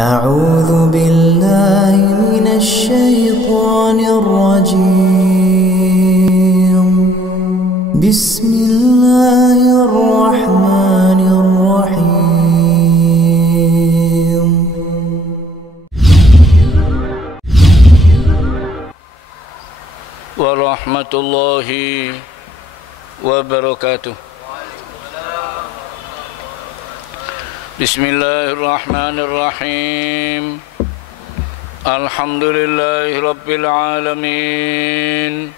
أعوذ بالله من الشيطان الرجيم بسم الله الرحمن الرحيم ورحمة الله وبركاته. بسم الله الرحمن الرحيم. الحمد لله رب العالمين،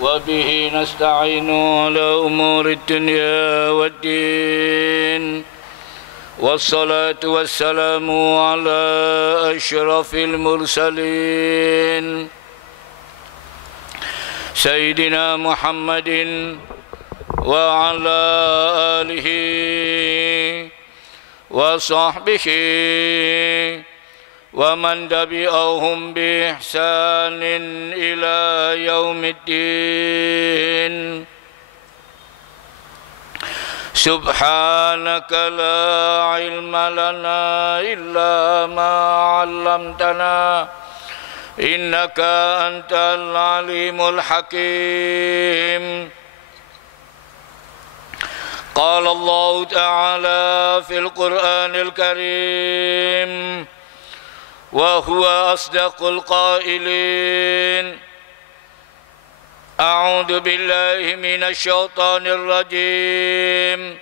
وبه نستعين على أمور الدنيا والدين، والصلاة والسلام على أشرف المرسلين سيدنا محمد وعلى آله وصحبه ومن تبعهم بإحسان إلى يوم الدين. سبحانك لا علم لنا إلا ما علمتنا إنك أنت العليم الحكيم. قال الله تعالى في القرآن الكريم وهو أصدق القائلين: أعوذ بالله من الشيطان الرجيم.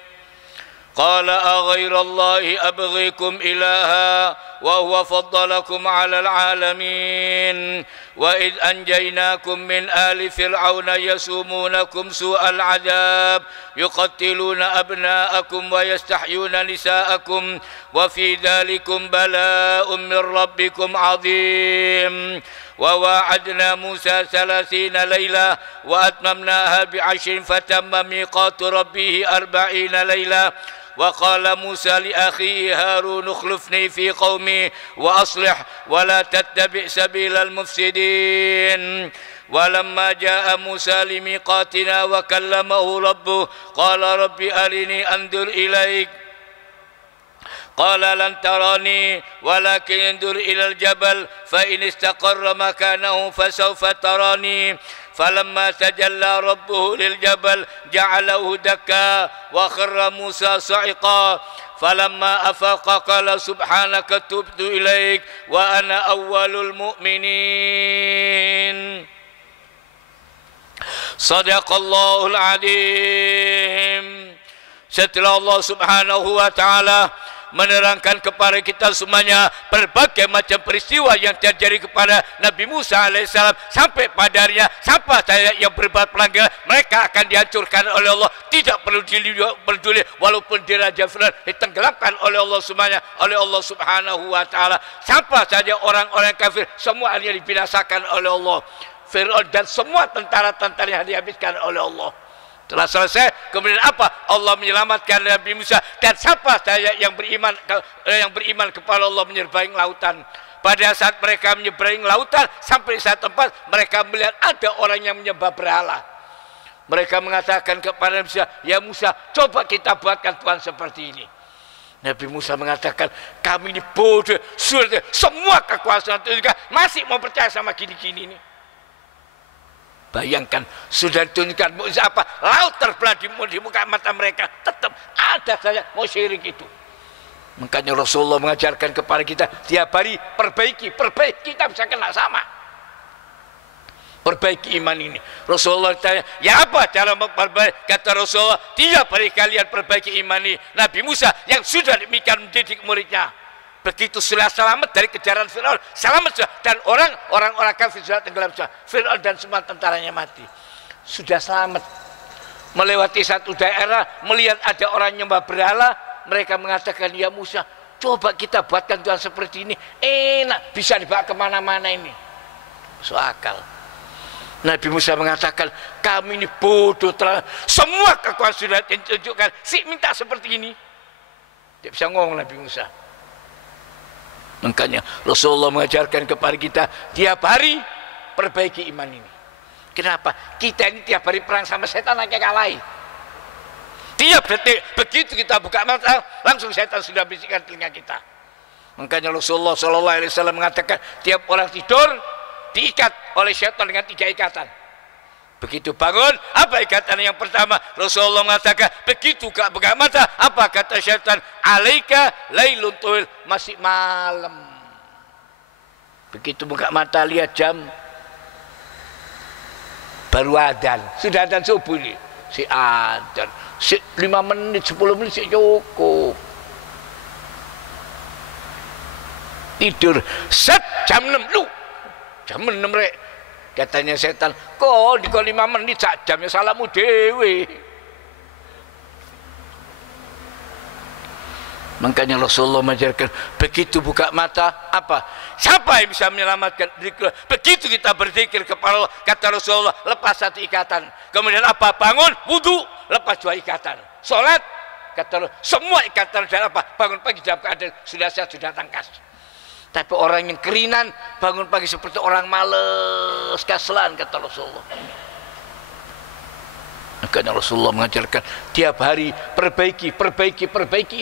قال أغير الله أبغيكم إلها وهو فضلكم على العالمين وإذ أنجيناكم من آل فرعون يسومونكم سوء العذاب يقتلون أبناءكم ويستحيون نساءكم وفي ذلكم بلاء من ربكم عظيم. وواعدنا موسى 30 ليلة وأتممناها ب10 فتم ميقات ربه 40 ليلة. وقال موسى لأخيه هارون اخلفني في قومي وأصلح ولا تتبع سبيل المفسدين. ولما جاء موسى لميقاتنا وكلمه ربه قال رب أرني أنظر إليك قال لن تراني ولكن انظر إلى الجبل فإن استقر مكانه فسوف تراني. فلما تجلى ربه للجبل جعله دكا وخر موسى صعقا. فلما أفاق قال سبحانك تبت إليك وأنا أول المؤمنين. صدق الله العظيم. Setelah Allah Subhanahu wa taala menerangkan kepada kita semuanya berbagai macam peristiwa yang terjadi kepada Nabi Musa alaihissalam sampai padarnya siapa saya yang berbuat pelanggaran mereka akan dihancurkan oleh Allah, tidak perlu peduli walaupun di Raja Fir'aun ditenggelamkan oleh Allah semuanya oleh Allah Subhanahu wa taala. Siapa saja orang-orang kafir semua akan dibinasakan oleh Allah. Fir'aun dan semua tentara-tentara yang dihabiskan oleh Allah. Telah selesai, kemudian apa? Allah menyelamatkan Nabi Musa dan siapa saya yang beriman kepada Allah menyeberangi lautan. Pada saat mereka menyeberangi lautan sampai saat tempat mereka melihat ada orang yang menyembah berhala. Mereka mengatakan kepada Musa, ya Musa, coba kita buatkan Tuhan seperti ini. Nabi Musa mengatakan, kami ini bodoh, sudah semua kekuasaan itu juga masih mau percaya sama gini-gini ini. Bayangkan, sudah ditunjukkan mukjizat apa? Laut terbelah di muka mata mereka. Tetap ada saja mau syirik itu. Makanya Rasulullah mengajarkan kepada kita tiap hari perbaiki, kita bisa kena sama. Perbaiki iman ini. Rasulullah tanya, ya apa cara memperbaiki? Kata Rasulullah, tiap hari kalian perbaiki iman ini. Nabi Musa yang sudah demikian mendidik muridnya. Begitu sudah selamat dari kejaran Fir'aun, selamat sudah, dan orang kafir sudah tenggelam sudah, Fir'aun dan semua tentaranya mati, sudah selamat. Melewati satu daerah, melihat ada orang nyembah berhala, mereka mengatakan, ya Musa, coba kita buatkan Tuhan seperti ini, enak, bisa dibawa kemana-mana ini. Masuk akal. Nabi Musa mengatakan, kami ini bodoh, semua kekuasaan sudah ditunjukkan, si minta seperti ini. Dia bisa ngomong Nabi Musa. Makanya Rasulullah mengajarkan kepada kita tiap hari perbaiki iman ini. Kenapa? Kita ini tiap hari perang sama setan aja kalahi. Tiap detik begitu kita buka mata, langsung setan sudah bisikkan telinga kita. Makanya Rasulullah SAW mengatakan tiap orang tidur diikat oleh setan dengan 3 ikatan. Begitu bangun, apa ikatan yang pertama? Rasulullah mengatakan begitu buka mata, apa kata setan? Alaika lailun tuwil, masih malam. Begitu buka mata lihat jam, baru adzan, sudah adzan subuh nih. Si adzan 5 menit 10 menit sih cukup. Tidur set jam 6 lu. Jam 6 rek. Katanya setan, kok di 5 menit sak jamnya salahmu dewe. Makanya Rasulullah mengajarkan begitu buka mata apa? Siapa yang bisa menyelamatkan diri? Begitu kita berzikir kepada Allah, kata Rasulullah, lepas 1 ikatan. Kemudian apa? Bangun, wudu, lepas 2 ikatan. Salat, kata Rasulullah, semua ikatan dan apa? Bangun pagi dalam keadaan sudah sehat, sudah tangkas. Tapi orang yang kerinan bangun pagi seperti orang males, kaselan, kata Rasulullah. Makanya Rasulullah mengajarkan tiap hari perbaiki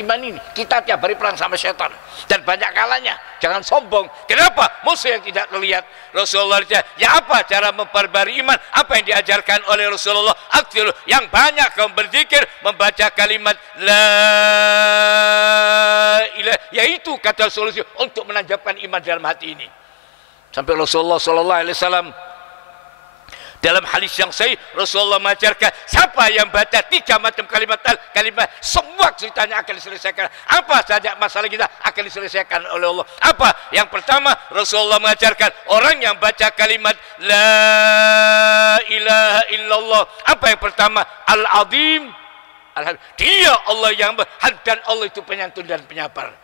iman ini. Kita tiap hari perang sama setan dan banyak kalanya. Jangan sombong. Kenapa? Musuh yang tidak terlihat. Rasulullah ya apa cara memperbarui iman? Apa yang diajarkan oleh Rasulullah? Aktir yang banyak kamu berzikir, membaca kalimat la ilaha, yaitu kata solusi untuk menanjapkan iman dalam hati ini. Sampai Rasulullah SAW dalam hadis yang sahih Rasulullah mengajarkan siapa yang baca 3 macam kalimat semua ceritanya akan diselesaikan. Apa saja masalah kita akan diselesaikan oleh Allah. Apa? Yang pertama Rasulullah mengajarkan orang yang baca kalimat la ilaha illallah. Apa yang pertama? Al-Azim. Dia Allah yang dan Allah itu penyantun dan penyabar.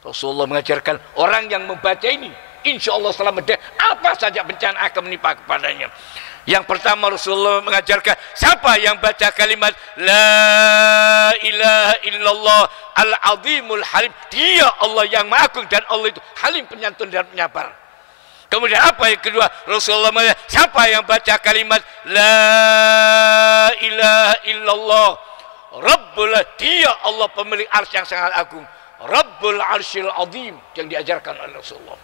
Rasulullah mengajarkan orang yang membaca ini insya Allah selamat dari apa saja bencana akan menimpa kepadanya. Yang pertama Rasulullah mengajarkan siapa yang baca kalimat la ilaha illallah al-azimul halim, dia Allah yang maha agung dan Allah itu halim, penyantun dan penyabar. Kemudian apa yang kedua? Rasulullah mengajarkan siapa yang baca kalimat la ilaha illallah Rabbul, dia Allah pemilik arsy yang sangat agung, Rabbul arsyil azim, yang diajarkan oleh Rasulullah.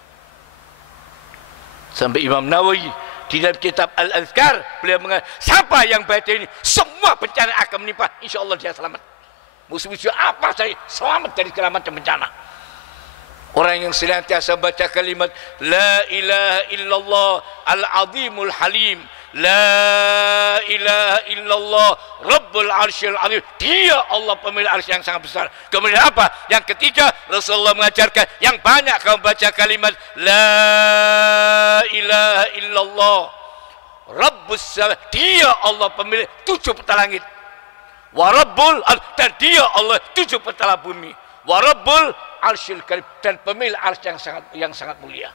Sampai Imam Nawawi di dalam kitab Al-Azkar beliau mengatakan siapa yang baca ini semua bencana akan menimpa, insya Allah dia selamat. Musuh-musuh apa saja selamat dari segala macam bencana. Orang yang senantiasa baca kalimat la ilaha illallah al-azimul halim, la ilaha illallah Rabbul arsyil azim, dia Allah pemilik arsy yang sangat besar. Kemudian apa? Yang ketiga Rasulullah mengajarkan yang banyak kamu baca kalimat la ilaha illallah Rabbus sama, dia Allah pemilik 7 peta langit, wa Rabbul, dan dia Allah 7 peta bumi, wa Rabbul arsyil karim, dan pemilik arsy yang sangat mulia.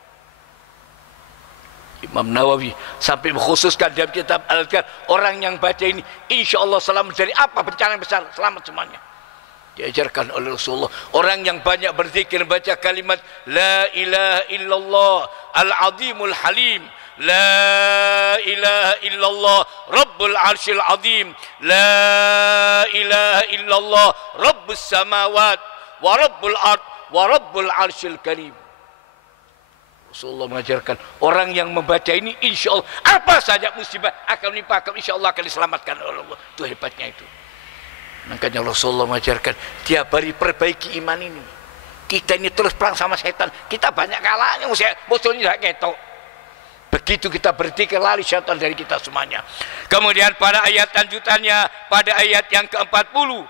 Imam Nawawi sampai mengkhususkan dalam kitab Al-Azkar orang yang baca ini insya Allah selamat dari apa bencana besar, selamat semuanya. Diajarkan oleh Rasulullah orang yang banyak berzikir baca kalimat la ilaha illallah al-azimul halim, la ilaha illallah Rabbul arsyil azim, la ilaha illallah Rabbus samawat wa Rabbul ard wa Rabbul arsyil karim. Rasulullah mengajarkan orang yang membaca ini insya Allah apa saja musibah akan menimpa insya Allah akan diselamatkan oleh Allah. Itu hebatnya itu. Makanya Rasulullah mengajarkan tiap hari perbaiki iman ini. Kita ini terus perang sama setan, kita banyak kalahnya, musuhnya tidak ketok. Begitu kita berzikir lari setan dari kita semuanya. Kemudian pada ayat lanjutannya pada ayat yang ke-40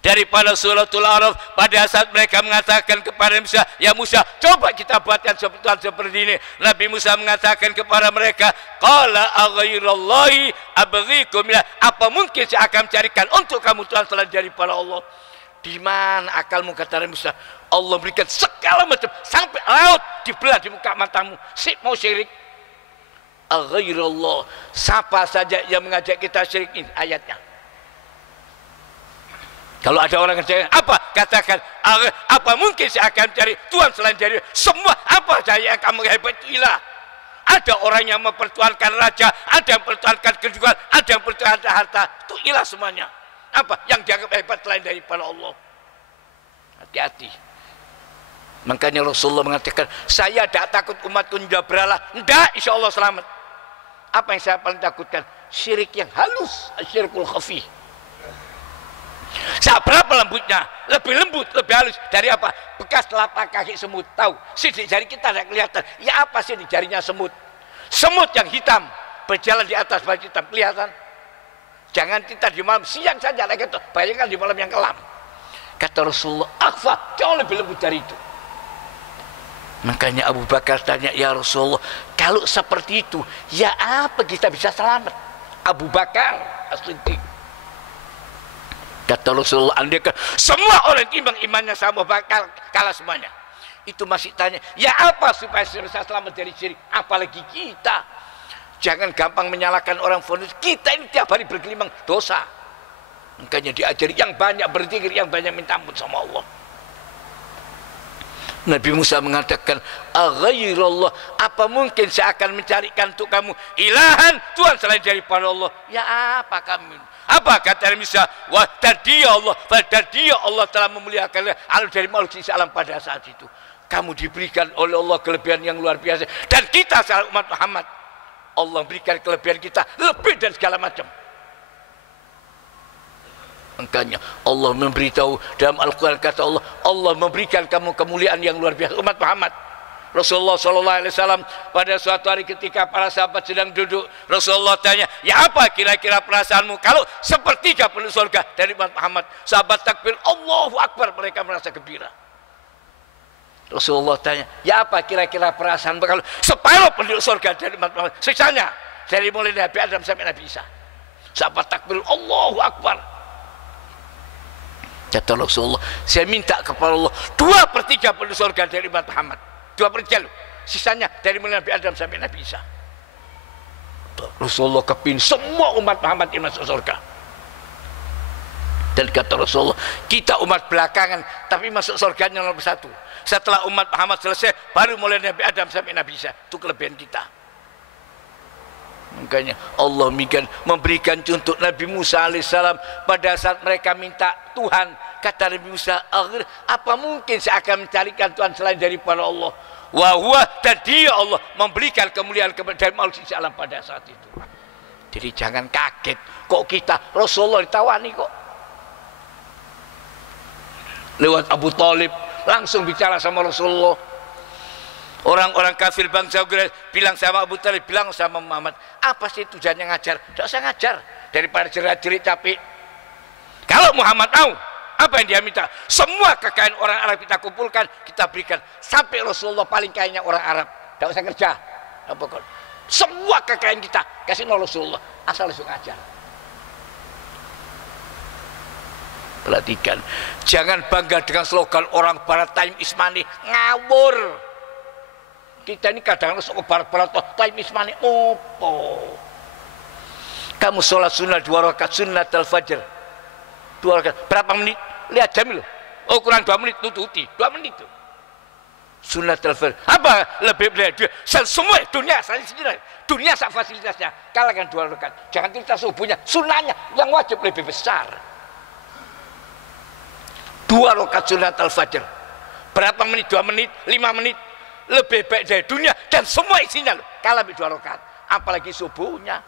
daripada suratul Araf, pada saat mereka mengatakan kepada Musa, ya Musa, coba kita buatkan seperti ini. Nabi Musa mengatakan kepada mereka, qala aghairallahi abghikum, apa mungkin saya akan carikan untuk kamu Tuhan selain daripada Allah. Di mana akalmu, kata Musa? Allah berikan segala macam sampai laut dibelah di muka matamu. Mau syirik? Aghairallah, siapa saja yang mengajak kita syirik, ini ayatnya. Kalau ada orang yang cari apa, katakan apa mungkin saya akan cari Tuhan selain dari semua apa saya yang kamu hebat itu ilah. Ada orang yang mempertuhankan raja, ada yang mempertuhankan kedudukan, ada yang mempertuhankan harta, itu ilah semuanya. Apa yang dianggap hebat selain daripada Allah? Hati-hati. Makanya Rasulullah mengatakan, saya tidak takut umatku tidak beralah. Tidak, insya Allah selamat. Apa yang saya paling takutkan? Syirik yang halus, syirkul khafi. Berapa lembutnya? Lebih lembut, lebih halus. Dari apa? Bekas telapak kaki semut. Tahu, sidik jari kita tidak kelihatan. Ya apa sidik jarinya semut? Semut yang hitam berjalan di atas baju hitam, kelihatan? Jangan kita di malam, siang saja lagi itu. Bayangkan di malam yang kelam. Kata Rasulullah, akhfa, jauh lebih lembut dari itu. Makanya Abu Bakar tanya, ya Rasulullah, kalau seperti itu, ya apa kita bisa selamat? Abu Bakar As-Siddiq. Kata Rasulullah, andaikan semua orang timbang imannya sama bakal kalah semuanya. Itu masih tanya, ya apa supaya bisa selamat dari syirik? Apalagi kita. Jangan gampang menyalahkan orang fonis. Kita ini tiap hari bergelimang dosa. Makanya diajari yang banyak berzikir, yang banyak minta ampun sama Allah. Nabi Musa mengatakan, aghairallah, apa mungkin saya akan mencarikan untuk kamu ilahan Tuhan selain daripada Allah? Ya apa kamu? Apa kata Nabi Musa? Wah, dan dia Allah telah memuliakan dari makhluk sisa alam pada saat itu. Kamu diberikan oleh Allah kelebihan yang luar biasa, dan kita sebagai umat Muhammad, Allah berikan kelebihan kita lebih dari segala macam. Makanya Allah memberitahu dalam Al-Quran, kata Allah, Allah memberikan kamu kemuliaan yang luar biasa. Umat Muhammad, Rasulullah SAW pada suatu hari ketika para sahabat sedang duduk, Rasulullah tanya, ya apa kira-kira perasaanmu kalau sepertiga penduduk surga dari umat Muhammad? Sahabat takbir, Allahu Akbar, mereka merasa gembira. Rasulullah tanya, ya apa kira-kira perasaanmu kalau separuh penduduk surga dari umat Muhammad? Sisanya dari mulai Nabi Adam sampai Nabi Isa. Sahabat takbir, Allahu Akbar. Kata Rasulullah, saya minta kepada Allah 2/3 penduduk surga dari umat Muhammad. 2/3 loh. Sisanya dari mulai Nabi Adam sampai Nabi Isa. Rasulullah kepin semua umat Muhammad yang masuk surga. Dan kata Rasulullah, kita umat belakangan tapi masuk surganya nomor 1. Setelah umat Muhammad selesai, baru mulai Nabi Adam sampai Nabi Isa. Itu kelebihan kita. Makanya Allah memberikan contoh Nabi Musa alaihissalam pada saat mereka minta Tuhan. Kata Nabi Musa, apa mungkin saya akan mencarikan Tuhan selain daripada Allah? Wahwa, dan dia Allah memberikan kemuliaan kepada makhluk sisa alam pada saat itu. Jadi jangan kaget kok kita Rasulullah ditawani kok. Lewat Abu Talib langsung bicara sama Rasulullah. Orang-orang kafir bangsa Quraisy bilang sama Abu Talib, bilang sama Muhammad, apa sih tujuannya ngajar? Tidak usah ngajar, daripada jerat-jerit capek. Kalau Muhammad mau, apa yang dia minta? Semua kekayaan orang Arab kita kumpulkan, kita berikan. Sampai Rasulullah paling kayanya orang Arab, tidak usah kerja. Semua kekayaan kita kasih Rasulullah, asal langsung ngajar. Perhatikan, jangan bangga dengan slogan orang Barat time is money, ngawur. Kita ini kadang-kadang sok barat-barat time is money. Opo? Kamu sholat sunnah 2 rakaat sunat al-fajr 2 rakaat berapa menit? Lihat jam loh. Oh kurang 2 menit tututi 2 menit tuh. Sunat al-fajr apa lebih dari dia? Semua dunia saya sendiri. Dunia sak fasilitasnya kalahkan 2 rakaat. Jangan cerita subuhnya, sunnahnya yang wajib lebih besar. 2 rakaat sunat al-fajr. Berapa menit? 2 menit, 5 menit. Lebih baik dari dunia dan semua isinya loh. Kalah 2 rakaat, apalagi subuhnya.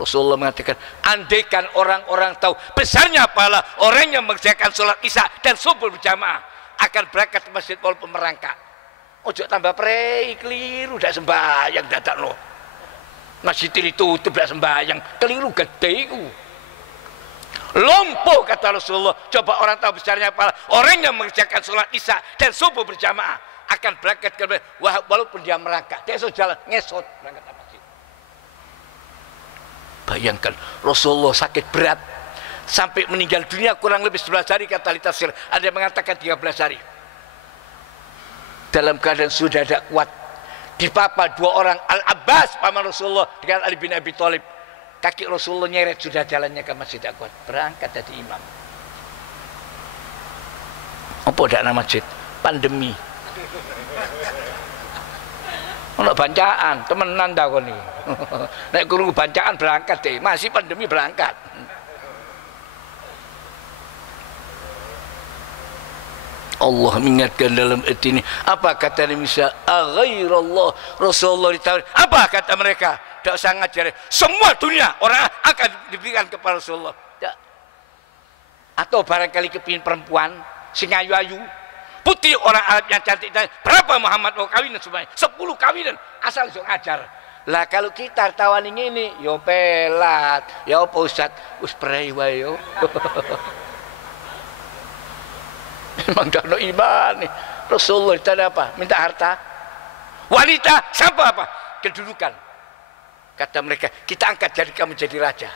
Rasulullah mengatakan, andaikan orang-orang tahu besarnya pahala orang yang mengerjakan sholat isya dan subuh berjamaah, akan berangkat ke masjid walaupun merangkak. Ojo tambah prei, keliru, tidak sembahyang dadak loh. Masjid ditutup tidak sembahyang, keliru gede itu. Lompoh kata Rasulullah. Coba orang tahu besarnya pahala orang yang mengerjakan sholat isya dan subuh berjamaah, akan berangkat ke walaupun dia merangkak, dia sudah jalan ngesot berangkat ke masjid. Bayangkan Rasulullah sakit berat sampai meninggal dunia kurang lebih 11 hari kata ahli tafsir, ada yang mengatakan 13 hari. Dalam keadaan sudah tidak kuat, dipapa 2 orang, Al-Abbas paman Rasulullah dengan Ali bin Abi Thalib. Kaki Rasulullah nyeret, sudah jalannya ke masjid tidak kuat, berangkat jadi imam. Apa tidak nama masjid? Pandemi. Ono bancaan, temenan dah kau ni. Nek guru bancaan berangkat deh, masih pandemi berangkat. Allah mengingatkan dalam ayat ini. Apa kata Nabi Musa? Aghairallah. Rasulullah ditawari. Apa kata mereka? Tidak usah ngajar. Semua dunia orang akan diberikan kepada Rasulullah. Tidak. Atau barangkali kepingin perempuan sing ayu-ayu, putih orang Arab yang cantik. Berapa Muhammad mau kawinan semuanya? 10 kawinan asal langsung ajar. Lah kalau kita tawani ini, yo pelat, yo apa Ustaz? Us perai wae yo. Memang dah no iman nih. Rasulullah ditanya apa? Minta harta. Wanita sampai apa? Kedudukan. Kata mereka, kita angkat jadi kamu jadi raja.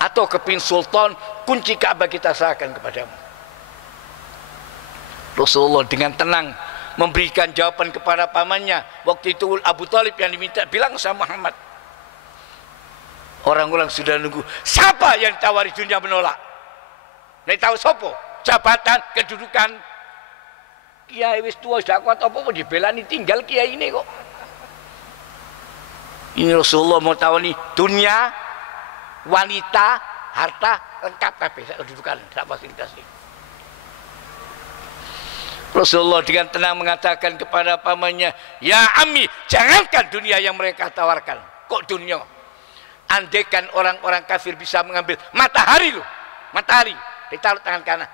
Atau keping sultan, kunci Ka'bah kita serahkan kepadamu. Rasulullah dengan tenang memberikan jawaban kepada pamannya. Waktu itu Abu Talib yang diminta, bilang sama Muhammad. Orang-orang sudah nunggu. Siapa yang ditawari dunia menolak? Nek tahu sopo? Jabatan, kedudukan. Kiai wis tua sudah kuat apa mau dibelani tinggal kiai ini kok. Ini Rasulullah mau tahu nih dunia, wanita, harta lengkap kabeh kedudukan, sak fasilitas ini. Rasulullah dengan tenang mengatakan kepada pamannya, ya Ami, jangankan dunia yang mereka tawarkan. Kok dunia? Andaikan orang-orang kafir bisa mengambil matahari loh, matahari ditaruh tangan kanan,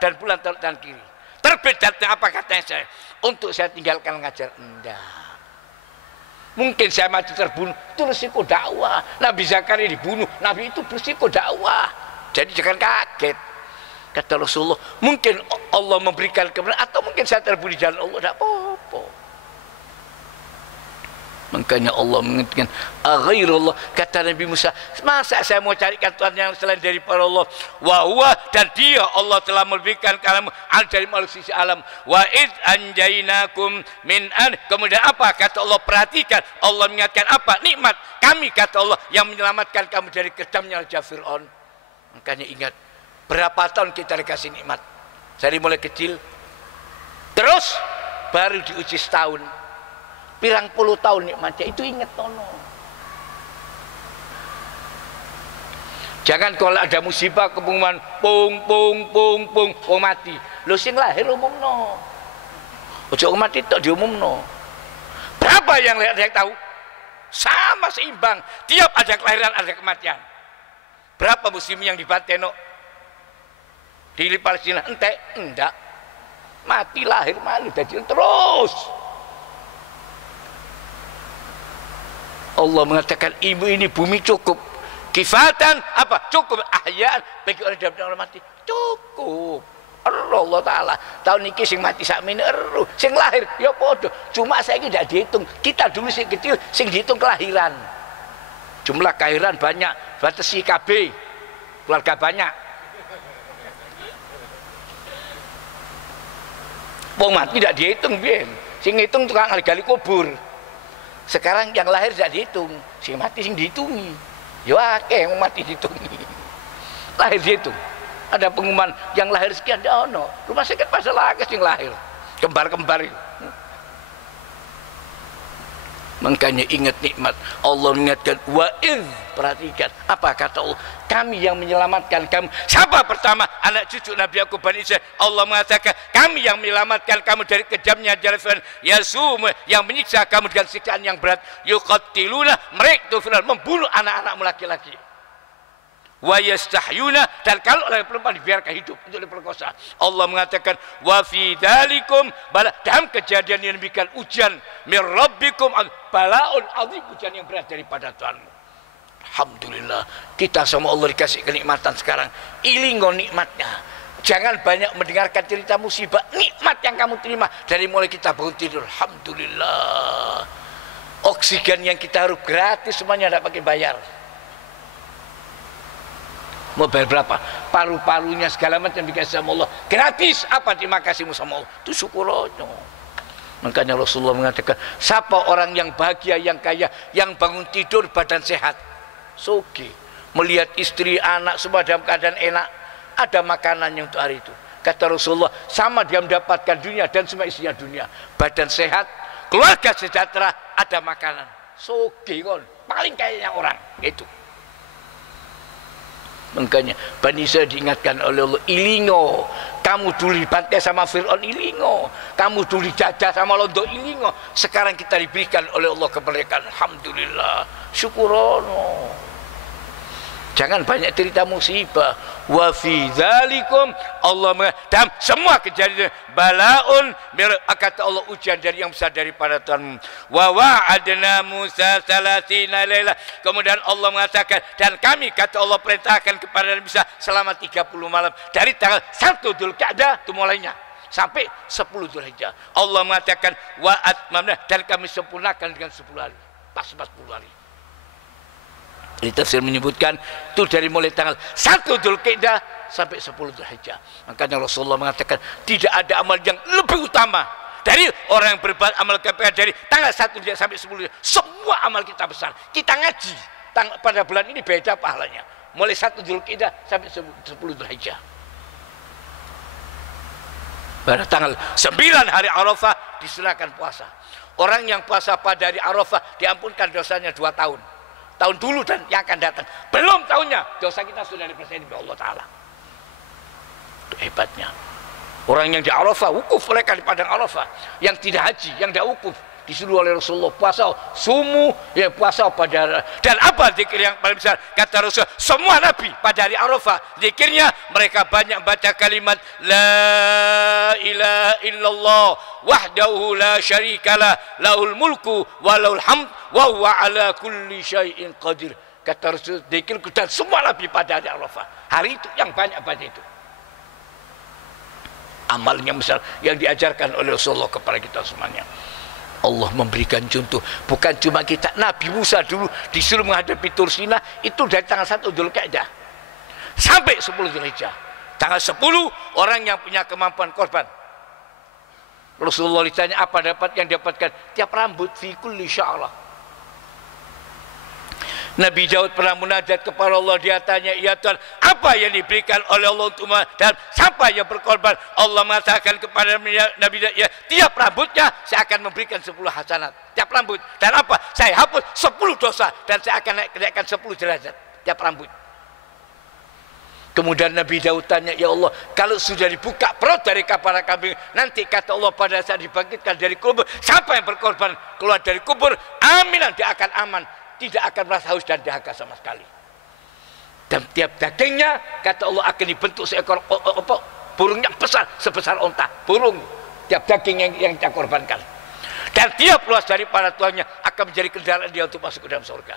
dan bulan taruh tangan kiri. Terbit datang apa katanya saya? Untuk saya tinggalkan ngajar. Enggak. Mungkin saya mati terbunuh, itu resiko dakwah. Nabi Zakaria dibunuh, Nabi itu berisiko dakwah. Jadi jangan kaget. Kata Rasulullah, mungkin Allah memberikan kebenaran, atau mungkin saya terbunuh di jalan Allah, tidak apa-apa. Makanya Allah mengatakan, aghairullah, kata Nabi Musa, masa saya mau carikan Tuhan yang selain daripada Allah? Wa huwa, dan dia Allah telah memberikan kalam dari makhluk sisi alam. Wa id anjainakum min an. Kemudian apa? Kata Allah, perhatikan, Allah mengingatkan apa? Nikmat kami, kata Allah, yang menyelamatkan kamu dari kejamnya Raja Fir'aun. Makanya ingat, berapa tahun kita dikasih nikmat? Dari mulai kecil, terus baru diuji setahun. Pirang puluh tahun nikmatnya itu, ingat tono. Jangan kalau ada musibah pengumuman pung mati. Lo sing lahir umumno. Ojo mati tok diumumno. Berapa yang tahu? Sama seimbang. Tiap ada kelahiran ada kematian. Berapa muslim yang dibateno di Palestina? Enggak. Mati lahir malu jadi terus. Allah mengatakan ibu ini bumi cukup kifatan apa? Cukup ahyaan bagi orang dalam mati. Cukup. Allah Ta'ala tahun ini sing mati sakmene eru, sing lahir ya podo. Cuma saya ini tidak dihitung. Kita dulu sing kecil sing dihitung kelahiran. Jumlah kelahiran banyak, batasi KB keluarga banyak. Wong mati tidak dihitung bien. Sing hitung tukang gali kubur. Sekarang yang lahir tidak dihitung, sing mati sing dihitungi. Yo akeh yang mati dihitungi. Lahir dihitung. Ada pengumuman yang lahir sekian dah ono. Rumah sakit pasal akeh sing lahir. Kembar-kembar itu. Makanya ingat nikmat Allah mengingatkan wa'idh, perhatikan apa kata Allah, kami yang menyelamatkan kamu. Siapa pertama? Anak cucu Nabi Yakub Bani Israil. Allah mengatakan kami yang menyelamatkan kamu dari kejamnya jalan Fir'aun, yasum, yang menyiksa kamu dengan siksaan yang berat, yuqattiluna, mereka membunuh anak-anakmu laki-laki, wa yastahyuna, dan kalau oleh perempuan dibiarkan hidup untuk diperkosa. Allah mengatakan wa fi dzalikum, dalam kejadian yang demikian ujian mir rabbikum, balaun azim, ujian yang berat daripada Tuhanmu. Alhamdulillah kita sama Allah dikasih kenikmatan sekarang. Ilingon nikmatnya. Jangan banyak mendengarkan cerita musibah. Nikmat yang kamu terima dari mulai kita bangun tidur, alhamdulillah. Oksigen yang kita hirup gratis semuanya, tidak pakai bayar. Mau bayar berapa? Paru-parunya segala macam dikasih sama Allah gratis. Apa terima kasihmu sama Allah? Itu syukurannya. Makanya Rasulullah mengatakan, siapa orang yang bahagia, yang kaya, yang bangun tidur badan sehat, soge, melihat istri, anak semua dalam keadaan enak, ada makanannya untuk hari itu. Kata Rasulullah, sama dia mendapatkan dunia dan semua isinya dunia. Badan sehat, keluarga sejahtera, ada makanan. Soge kon, paling kayanya orang. Itu. Makanya Bani Israil diingatkan oleh Allah, ilingo, kamu dulu dibantai sama Fir'aun, ilingo, kamu dulu dijajah sama Londo, ilingo. Sekarang kita diberikan oleh Allah kemerdekaan, alhamdulillah, syukurono. Jangan banyak cerita musibah. Wa fi dzalikum, Allah dan semua kejadian balaun, kata Allah, ujian dari yang besar daripada Tuhan. Wa wa'adna Musa 30 laila. Kemudian Allah mengatakan, dan kami, kata Allah, perintahkan kepada Nabi Musa selama 30 malam dari tanggal 1 Dzulqa'dah itu mulainya sampai 10 Dzulhijjah. Allah mengatakan wa atmamna, dan kami sempurnakan dengan 10 hari, pas 40 hari. Di tafsir menyebutkan itu dari mulai tanggal 1 Dzulqa'dah sampai 10 Dzulhijjah. Makanya Rasulullah mengatakan tidak ada amal yang lebih utama dari orang yang berbuat amal kebaikan dari tanggal 1 sampai 10. Semua amal kita besar. Kita ngaji pada bulan ini beda pahalanya. Mulai 1 Dzulqa'dah sampai 10 Dzulhijjah. Pada tanggal 9 hari Arafah diserahkan puasa. Orang yang puasa pada hari Arafah diampunkan dosanya 2 tahun. Tahun dulu dan yang akan datang. Belum tahunnya, dosa kita sudah diperseni oleh Allah Ta'ala. Itu hebatnya. Orang yang di Arafah, wukuf mereka di padang Arafah. Yang tidak haji, yang tidak wukuf, disuruh oleh Rasulullah puasa, sumu, ya puasa pada. Dan apa zikir yang paling besar? Kata Rasul, semua Nabi pada hari Arafah, zikirnya mereka banyak baca kalimat La ilaha illallah wahdahu la syarikalah lahul mulku wa lahul hamd wa huwa ala kulli syai'in qadir. Kata Rasul, zikir dan semua Nabi pada hari Arafah. Hari itu yang banyak baca itu. Amalnya besar yang diajarkan oleh Rasulullah kepada kita semuanya. Allah memberikan contoh, bukan cuma kita. Nabi Musa dulu disuruh menghadapi Tur Sina itu dari tanggal 1 Dzulqa'dah sampai 10 Dzulhijjah. Tanggal 10 orang yang punya kemampuan korban. Rasulullah ditanya apa dapat yang dapatkan? Tiap rambut fi kulli sya'rah. Nabi Daud pernah munajat kepada Allah, dia tanya, ya Tuhan, apa yang diberikan oleh Allah untuk dan siapa yang berkorban? Allah mengatakan kepada Nabi Daud, ya, tiap rambutnya saya akan memberikan 10 hasanat. Tiap rambut. Dan apa? Saya hapus 10 dosa dan saya akan naikkan 10 derajat tiap rambut. Kemudian Nabi Daud tanya, ya Allah, kalau sudah dibuka perut dari kepala kambing, nanti kata Allah pada saat dibangkitkan dari kubur, siapa yang berkorban keluar dari kubur, aminan, dia akan aman, tidak akan merasa haus dan dahaga sama sekali. Dan tiap dagingnya, kata Allah, akan dibentuk seekor burung yang besar sebesar onta. Burung, tiap daging yang kita korbankan. Dan tiap luas dari para tuannya akan menjadi kendaraan dia untuk masuk ke dalam surga.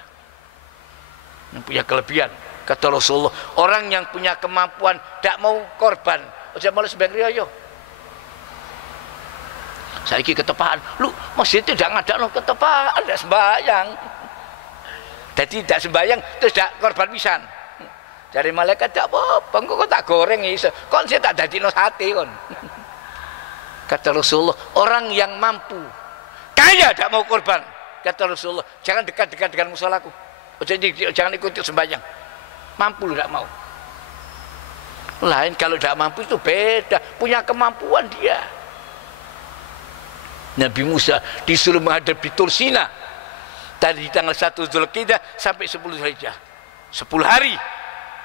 Yang punya kelebihan, kata Rasulullah, orang yang punya kemampuan tidak mau korban, saya malas sembahyang riyo. Saya iki ketepaan, lu masjid tidak ngadak ketepaan, tidak sembahyang. Jadi tidak sembahyang terus tidak korban pisan. Dari malaikat tidak apa-apa, kok tak goreng iso. Kon saya tak dadino sate kon. Kata Rasulullah, orang yang mampu kaya tidak mau korban. Kata Rasulullah, jangan dekat-dekat dengan musolaku. Jangan ikut sembahyang. Mampu lu tidak mau. Lain kalau tidak mampu itu beda, punya kemampuan dia. Nabi Musa disuruh menghadapi Tur Sina tadi tanggal 1 Dzulqa'dah sampai 10 Dzulhijjah. 10 hari.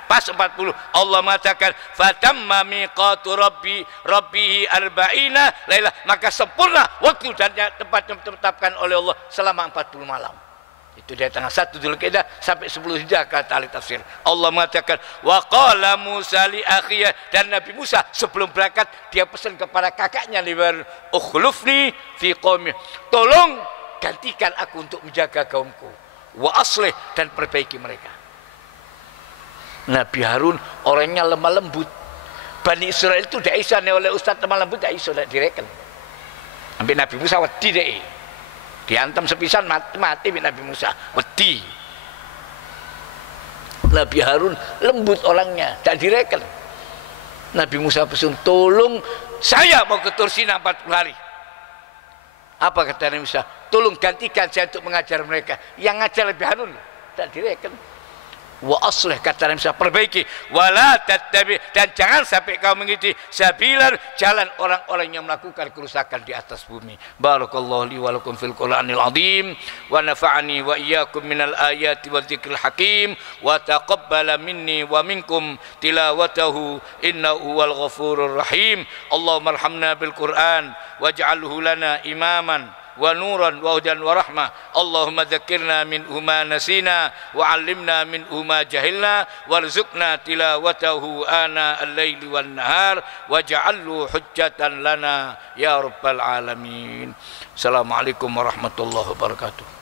Pas 40 Allah mengatakan fatamma miqatu rabbihi arba'ina lailah, maka sempurna waktu dan tempat yang ditetapkan oleh Allah selama 40 malam. Itu dari tanggal 1 Dzulqa'dah sampai 10 Dzulhijjah kata ahli tafsir. Allah mengatakan wa qala Musa li akhiya, dan Nabi Musa sebelum berangkat dia pesan kepada kakaknya, ukhlufni fi qaumi, tolong gantikan aku untuk menjaga kaumku, wa aslih, dan perbaiki mereka. Nabi Harun orangnya lemah lembut. Bani Israel itu tidak bisa oleh ustaz lemah lembut, tidak bisa direken. Sampai Nabi Musa wedi deh, diantam sepisan mati Nabi Musa wedi. Nabi Harun lembut orangnya, tidak direken. Nabi Musa pesan, tolong saya mau ke Tur Sina 40 hari. Apa kata Nabi Musa? Tolong gantikan saya untuk mengajar mereka. Yang ngajar Nabi Harun tidak direken. wa aslih, kata Nabi SAW, perbaiki, wala tattabi, dan jangan sampai kau mengikuti sabilan, jalan orang-orang yang melakukan kerusakan di atas bumi. Barakallahu li wa lakum fil Qur'anil azim wa nafa'ani wa iyyakum minal ayati wa dzikril hakim wa taqabbala minni wa minkum tilawatahu innahu wal ghafurur rahim. Allahumma arhamna bil Qur'an waj'alhu lana imaman wa nuran wa hudan wa rahmah. Allahumma dzakirna minhu ma nasina wa 'allimna minhu ma jahilna warzuqna tilawatahu ana al-laili wan nahar waj'alhu hujjatan lana ya rabbal alamin. Assalamualaikum warahmatullahi wabarakatuh.